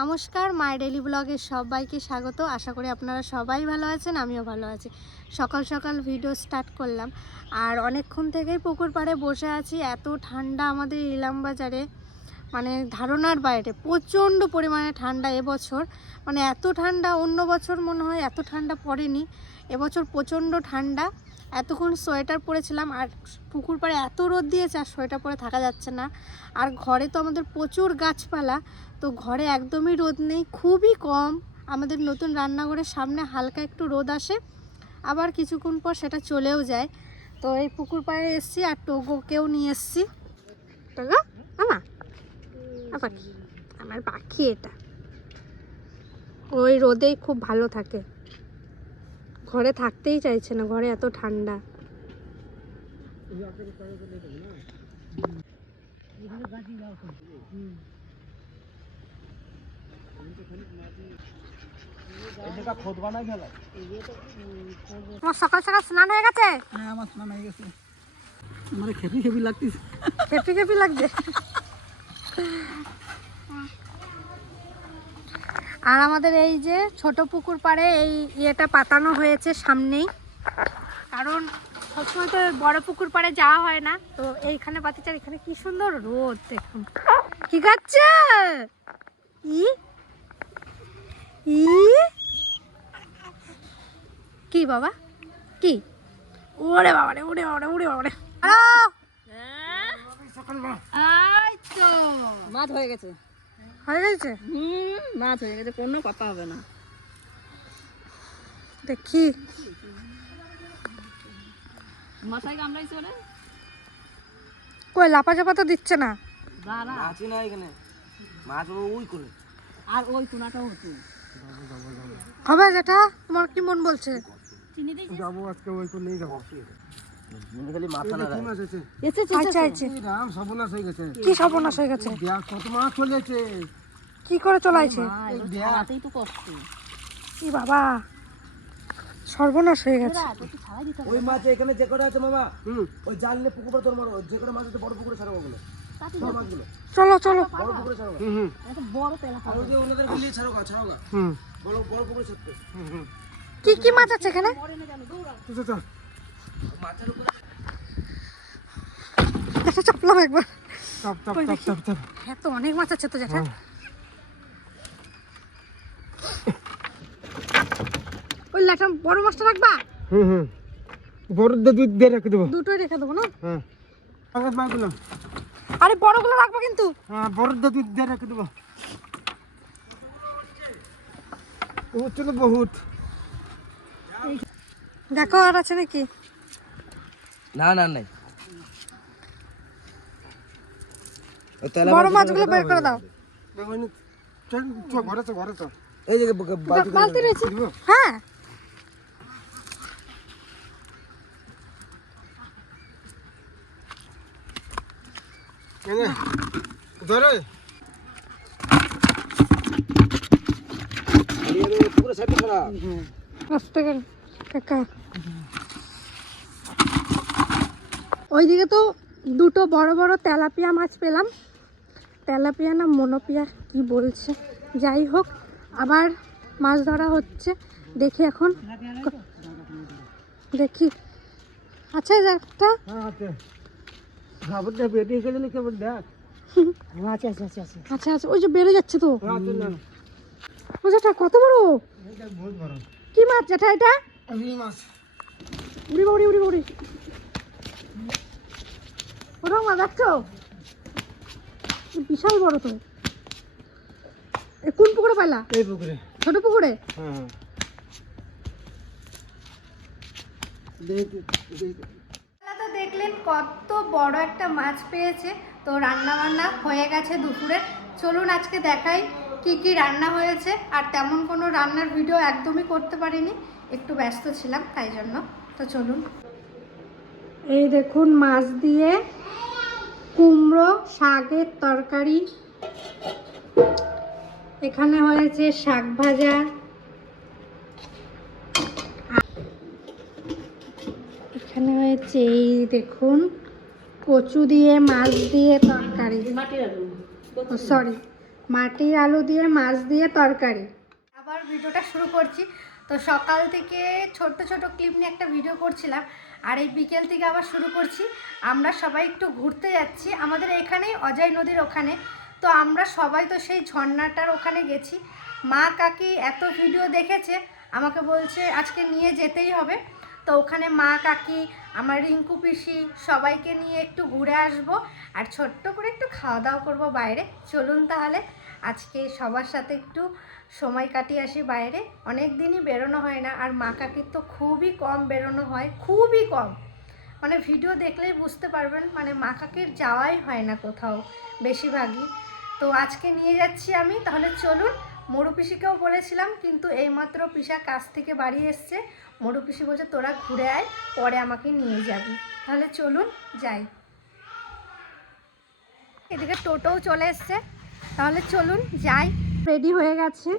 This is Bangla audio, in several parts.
নমস্কার, মাই ডেইলি ব্লগে সবাইকে স্বাগত। আশা করি আপনারা সবাই ভালো আছেন, আমিও ভালো আছি। সকাল সকাল ভিডিও স্টার্ট করলাম, আর অনেকক্ষণ থেকেই পুকুর পাড়ে বসে আছি। এত ঠান্ডা আমাদের ইলামবাজারে, মানে ধারণার বাইরে। প্রচণ্ড পরিমাণে ঠান্ডা এবছর, মানে এত ঠান্ডা, অন্য বছর মনে হয় এত ঠান্ডা পড়েনি। এবছর প্রচণ্ড ঠান্ডা। এতক্ষণ সোয়েটার পরেছিলাম, আর পুকুর পাড়ে এত রোদ দিয়েছে আর সোয়েটার পরে থাকা যাচ্ছে না। আর ঘরে তো আমাদের প্রচুর গাছপালা, তো ঘরে একদমই রোদ নেই, খুবই কম। আমাদের নতুন রান্নাঘরের সামনে হালকা একটু রোদ আসে, আবার কিছুক্ষণ পর সেটা চলেও যায়। তো এই পুকুর পাড়ে এসছি, আর টোগোকেও নিয়ে এসছি। টোগো আমার পাখি, এটা ওই রোদেই খুব ভালো থাকে, ঘরে থাকতেই চাইছে না, ঘরে এত ঠান্ডা। তোমার সকাল সকাল স্নান হয়ে গেছে? হ্যাঁ, আমার স্নান হয়ে গেছে। আমার খেপি লাগতেছে। খেপি লাগছে। আর আমাদের এই যে ছোট পুকুর পাড়ে এই ইয়েটা পাতানো হয়েছে সামনেই, কারণ সবসময় তো বড় পুকুর পাড়ে যাওয়া হয় না, তো এইখানে পাতিছে। এখানে কি সুন্দর রোদ, দেখুন কি গাচ্ছে। কি বাবা, কি? ওরে বাবারে, ওরে বাবারে, ওরে বাবারে। মাছ হয়ে গেছে, হয়ে গেছে। মাছ হয়ে গেছে, কোনো কথা হবে না। দেখি মশাই কামড়াইছে বলে কই, লাপা চাপা তো দিচ্ছে না। মাছই না এখানে, মাছ ওই করে। আর ওই কোনাটাও হতো হবে। যেটা তোমার কি মন বলছে? যাবো আজকে, ওই করে নিয়ে যাবো। কি সর্বনাশ হয়ে গেছে? কি করে চলাইছে? কি বাবা, সর্বনাশ হয়ে গেছে। ওই মাছ এখানে যে কটা আছে মামা, ওই জাল নিয়ে পুকুরে তোর মারো, যে কটা মাছ আছে বড় পুকুরে ছাড়বো ওগুলো, মাছগুলো চলো চলো, বড় পুকুরে ছাড়বো। আর ওই যে ওনাদের গুলিয়ে ছাড়ো গা, বড় বড় পুকুরে ছাড়তে। কি কি মাছ আছে এখানে? মাছের উপরে একটা চাপলাম একবার। Top top top top top. হ্যাঁ, তো অনেক মাছ আছে তো যেটা। ওই লাটা বড় মাছটা রাখবা? বড় দুধ দিয়ে রেখে দেবো। দুটোই রেখে দেবো না? হ্যাঁ, পাঙ্গাস মাছগুলো। আরে বড়গুলো রাখবা কিন্তু। হ্যাঁ, বড় দুধ দিয়ে রেখে দেবো। ও চলো বহুত। দেখো আর আছে নাকি? না না নাই, বড় মাছগুলো বের করে দাও। ঘরে তো এই যে বালতি রয়েছে। হ্যাঁ, ধরে পুকুরে ছাড়তে না। আস্তে করে কাকা। ওইদিকে তো দুটো বড় বড় তেলাপিয়া মাছ পেলাম। তেলাপিয়া না মনোপিয়া কি বলছে, যাই হোক, আবার মাছ ধরা হচ্ছে। দেখি এখন, দেখি আছে একটা। আচ্ছা আচ্ছা, ওই যে বেড়ে যাচ্ছে তো। ও যেটা কত বড়, কি মাছ যেটা এটা? উড়ি উড়ি উড়ি উড়ি, ওটা মাছ দেখছো, বিশাল বড় তো। কোন পুকুরে পাইলা? এই পুকুরে, ছোট পুকুরে। তো দেখলেন কত বড় একটা মাছ পেয়েছে। তো রান্না বান্না হয়ে গেছে দুপুরে। চলুন আজকে দেখাই কি কি রান্না হয়েছে। আর তেমন কোনো রান্নার ভিডিও একদমই করতে পারিনি, একটু ব্যস্ত ছিলাম তাই জন্য। তো চলুন, এই দেখুন মাছ দিয়ে কুমড়ো শাকের তরকারি, এখানে হয়েছে শাক ভাজা, এখানে হয়েছে এই দেখুন কচু দিয়ে মাছ দিয়ে তরকারি, সরি মাটির আলু দিয়ে মাছ দিয়ে তরকারি। আবার ভিডিওটা শুরু করছি। তো সকাল থেকে ছোট ছোট ক্লিপ নিয়ে একটা ভিডিও করছিলাম, আর এই বিকেল থেকে আবার শুরু করছি। আমরা সবাই একটু ঘুরতে যাচ্ছি আমাদের এখানেই, অজয় নদীর ওখানে। তো আমরা সবাই তো সেই ঝর্ণাটার ওখানে গেছি। মা কাকি এত ভিডিও দেখেছে, আমাকে বলছে আজকে নিয়ে যেতেই হবে। তো ওখানে মা কাকি, আমার রিঙ্কু পিসি সবাইকে নিয়ে একটু ঘুরে আসব, আর ছোট্ট করে একটু খাওয়া দাওয়া করবো বাইরে। চলুন তাহলে আজকে সবার সাথে একটু সময় কাটিয়ে আসি বাইরে। অনেক দিনই বেরোনো হয় না, আর মা কাকির তো খুবই কম বেরোনো হয়, খুবই কম। মানে ভিডিও দেখলেই বুঝতে পারবেন, মানে মা কাকির যাওয়াই হয় না কোথাও বেশিরভাগই। তো আজকে নিয়ে যাচ্ছি আমি। তাহলে চলুন। মরু পিসিকেও বলেছিলাম, কিন্তু এইমাত্র পিসা কাছ থেকে বাড়ি এসছে। মরু পিসি বলছে তোরা ঘুরে আয়, পরে আমাকে নিয়ে যাবি। তাহলে চলুন যাই। এদিকে টোটোও চলে এসছে, তাহলে চলুন যাই। রেডি হয়ে গেছে।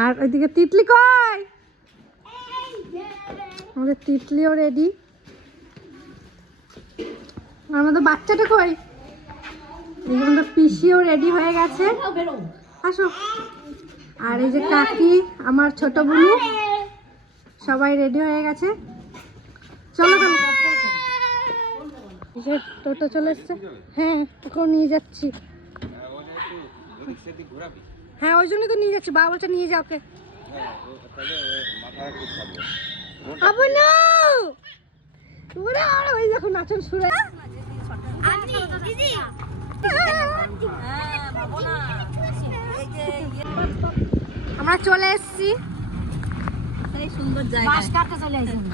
আর ওইদিকে তিতলি কই? আমাদের তিতলিও রেডি। আমাদের বাচ্চাটা কই? আমাদের পিসিও রেডি হয়ে গেছে। আসো। আর এই যে কাকি, আমার ছোট বুনু, সবাই রেডি হয়ে গেছে। চলো চলো। টোটো চলে এসছে। হ্যাঁ, এখন নিয়ে যাচ্ছি। হ্যাঁ, ওই জন্যই তো নিয়ে যাচ্ছি। বাবা বলছে নিয়ে যাও। ওকে ওই দেখো নাচন শুরু। আমরা চলে এসেছি।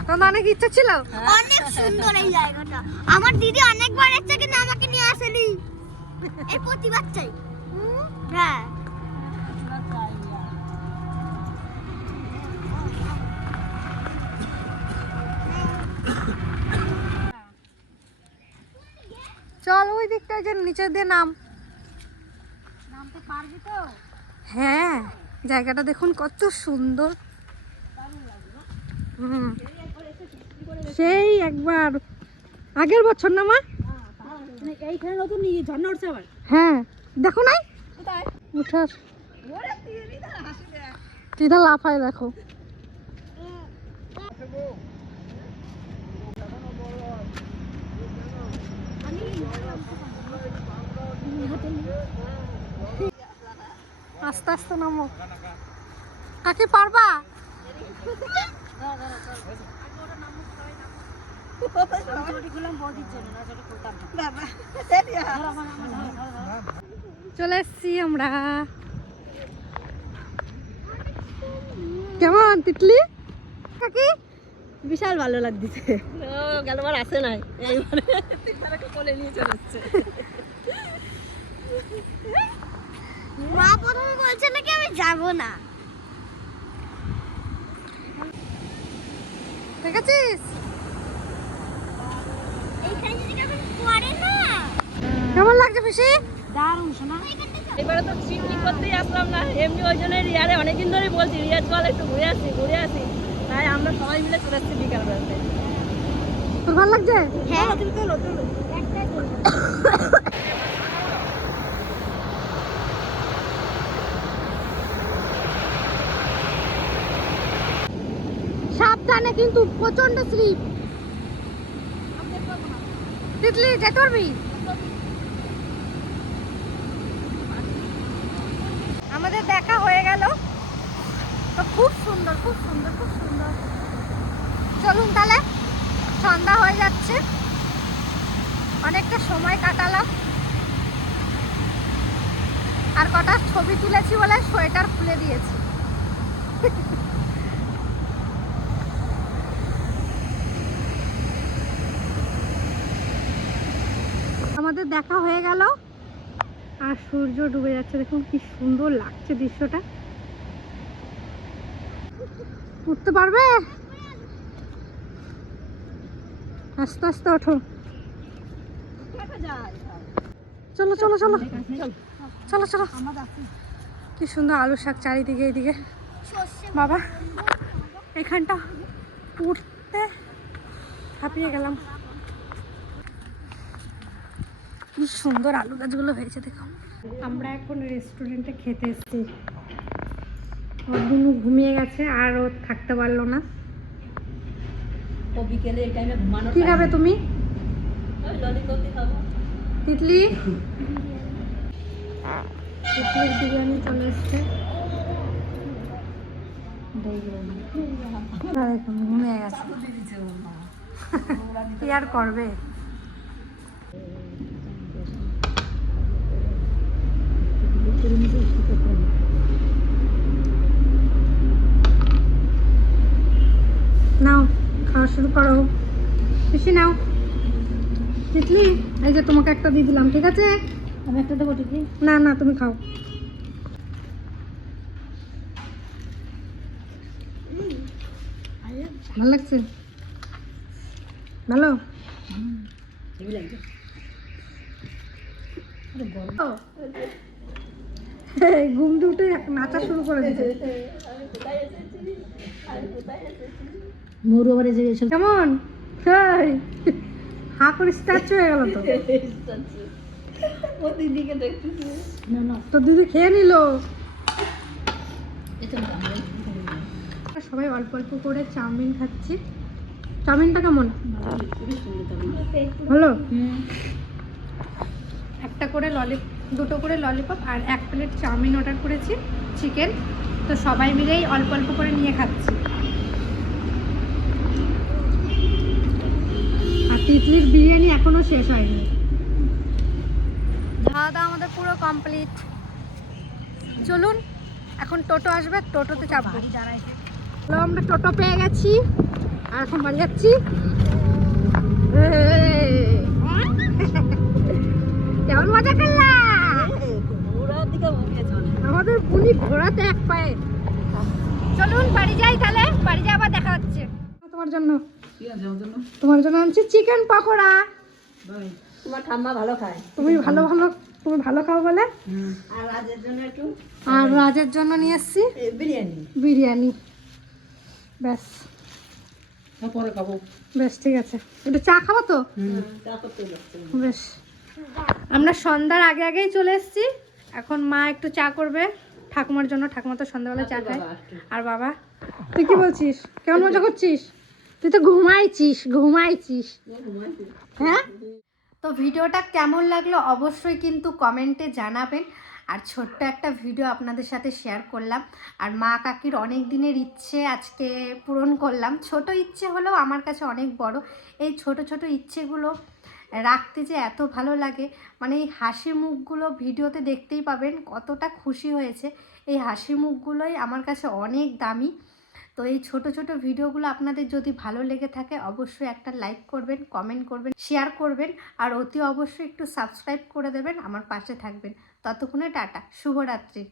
তোমার অনেক ইচ্ছা ছিল? অনেক সুন্দর এই জায়গাটা। আমার দিদি অনেকবার এসেছে, কিন্তু আমাকে নিয়ে আসেনি। এই প্রতিবার চাই। হ্যাঁ, চল ওই দিকটা, যে নিচে দিয়ে নামতে পারবি তো? হ্যাঁ, জায়গাটা দেখুন কত সুন্দর। সেই একবার আগের বছর না মা? এইখানে নতুন ঝর্ণা উঠছে আবার। হ্যাঁ, দেখো নাই উঠার দিদা লাফায়, দেখো। আস্তে আস্তে নামো। কাকে পারবা? চলে এসছি আমরা। কেমন তিতলি কাকি? বিশাল ভালো লাগতেছে। গেলবার আসে নাই, কোলে নিয়ে চলে এসছে। মা প্রথমে বলছে নাকি আমি যাব না। দেখেছিস এইখানে যদি কেমন পড়ে না। কেমন লাগছে পিসি? দারুণ শোনা। এবারে তো পিকনিক করতেই আসলাম না, এমনি ওই জন্য রিয়ারে অনেকদিন ধরেই বলছি রিয়াজ চল একটু ঘুরে আসি। তাই আমরা সবাই মিলে চলে এসেছি বিকাল বেলাতে। তোর ভালো লাগছে? হ্যাঁ, সাবধানে, কিন্তু প্রচন্ড স্লিপ। তিতলি যেতে পারবি? আমাদের দেখা হয়ে গেল। তো খুব সুন্দর, খুব সুন্দর, খুব সুন্দর। চলুন তাহলে, সন্ধ্যা হয়ে যাচ্ছে। অনেকটা সময় কাটালাম, আর কটা ছবি তুলেছি বলে সোয়েটার খুলে দিয়েছি। আমাদের দেখা হয়ে গেল, আর সূর্য ডুবে যাচ্ছে। দেখুন কি সুন্দর লাগছে দৃশ্যটা। উঠতে পারবে? আস্তে আস্তে ওঠো। চলো চলো চলো চলো চলো। কি সুন্দর আলু শাক চারিদিকে। এইদিকে বাবা, এখানটা উঠতে হাঁপিয়ে গেলাম। কি সুন্দর আলু গাছগুলো হয়েছে দেখো। আমরা এখন রেস্টুরেন্টে খেতে এসেছি। ওর দুনু ঘুমিয়ে গেছে আর ও থাকতে পারলো না। ও বিকেলে এই টাইমে ঘুমানো কি খাবে তুমি? ওই ললিপপই খাবো। তিতলি তিতলির বিরিয়ানি চলে এসছে। দেখুন ঘুমিয়ে গেছে, কি আর করবে। নাও খাওয়া শুরু করো, বেশি নাও। তিতলি এই যে তোমাকে একটা দিয়ে দিলাম, ঠিক আছে? আমি একটা দেবো ঠিক না না তুমি খাও। ভালো লাগছে? ভালো ঘুম দিয়ে উঠে নাচা শুরু করে দিচ্ছে। মোর আবার এই যে এসব কেমন হা করে স্টার্চ হয়ে গেল তো। ও দিদিকে দেখতেছি। না না তো দিদি খেয়ে নিল। এটা না সবাই অল্প অল্প করে চাউমিন খাচ্ছি। চাউমিনটা কেমন? হলো? একটা করে দুটো করে ললিপপ আর 1 প্লেট চাউমিন অর্ডার করেছি, চিকেন। তো সবাই মিলেই অল্প অল্প করে নিয়ে খাচ্ছি। আর তিতলির বিরিয়ানি এখনো শেষ হয়নি। খাওয়া দাওয়া আমাদের পুরো কমপ্লিট। চলুন এখন টোটো আসবে, টোটোতে চাপবো। হ্যালো, আমরা টোটো পেয়ে গেছি আর এখন বাড়ি যাচ্ছি। কেমন মজা করলাম? ওরার দিকে মুখে চলে। আমাদের পুনি ঘোরাতে এক পায়ে। চলুন বাড়ি যাই তাহলে, বাড়ি যাই আবার দেখা হচ্ছে। তোমার জন্য কি আছে আমার জন্য? তোমার জন্য আনছি চিকেন পকোড়া। তোমার ঠাম্মা ভালো খায়। তুমি ভালো খাও বলে। আর রাজের জন্য একটু আর রাজের জন্য নিয়ে এসছি বিরিয়ানি। ব্যাস পরে খাবো। বেশ ঠিক আছে। একটু চা খাবো তো? চা করতে যাচ্ছে। বেশ, আমরা সন্ধ্যার আগে আগেই চলে এসেছি। এখন মা একটু চা করবে ঠাকুমার জন্য। ঠাকুমা তো সন্ধ্যাবেলা চা খায়। আর বাবা, তুই কি বলছিস? কেমন মজা করছিস? তুই তো ঘুমাইছিস। হ্যাঁ, তো ভিডিওটা কেমন লাগলো অবশ্যই কিন্তু কমেন্টে জানাবেন। আর ছোট্ট একটা ভিডিও আপনাদের সাথে শেয়ার করলাম। আর মা কাকির অনেক দিনের ইচ্ছে আজকে পূরণ করলাম। ছোট ইচ্ছে হলেও আমার কাছে অনেক বড়। এই ছোট ছোট ইচ্ছেগুলো রাখতে যে এত ভালো লাগে, মানে এই হাসি মুখগুলো ভিডিওতে দেখতেই পাবেন কতটা খুশি হয়েছে। এই হাসি মুখগুলোই আমার কাছে অনেক দামি। তো এই ছোট ছোট ভিডিওগুলো আপনাদের যদি ভালো লেগে থাকে অবশ্যই একটা লাইক করবেন, কমেন্ট করবেন, শেয়ার করবেন। আর অতি অবশ্যই একটু সাবস্ক্রাইব করে দেবেন, আমার পাশে থাকবেন। ততক্ষণে টাটা, শুভরাত্রি।